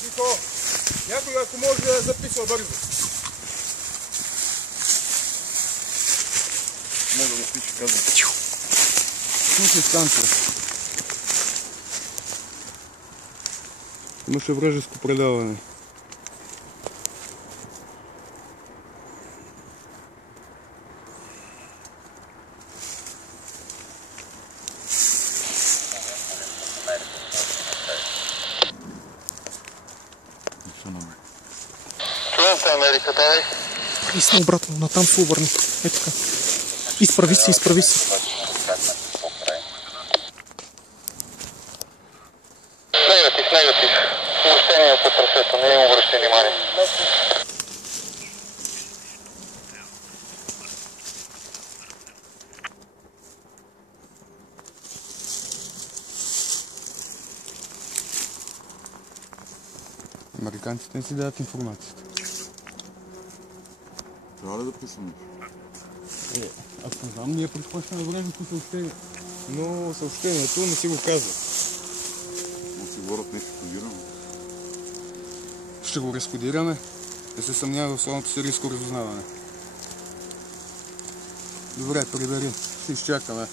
Тихо! Някой, ако може да записва бързо. Мога да пише, казвам. Слушай, станция. Имаше вражеско предаване. Чувам се, Америка, давай. Присна обратно, натам се обърни. Е така. Изправи се, изправи се. Негатив. Смущение по трасето, не им обръщай внимание. Американците не си дадат информацията. Трябва ли да пишем? Аз не знам, ние предпочваме времето съобщение. Но съобщението не си го казва. Може си говорят нещо кодирано. Ще го разкодираме. Не се съмнява в славното сирийско разузнаване. Добре, прибери. Ще изчакаме.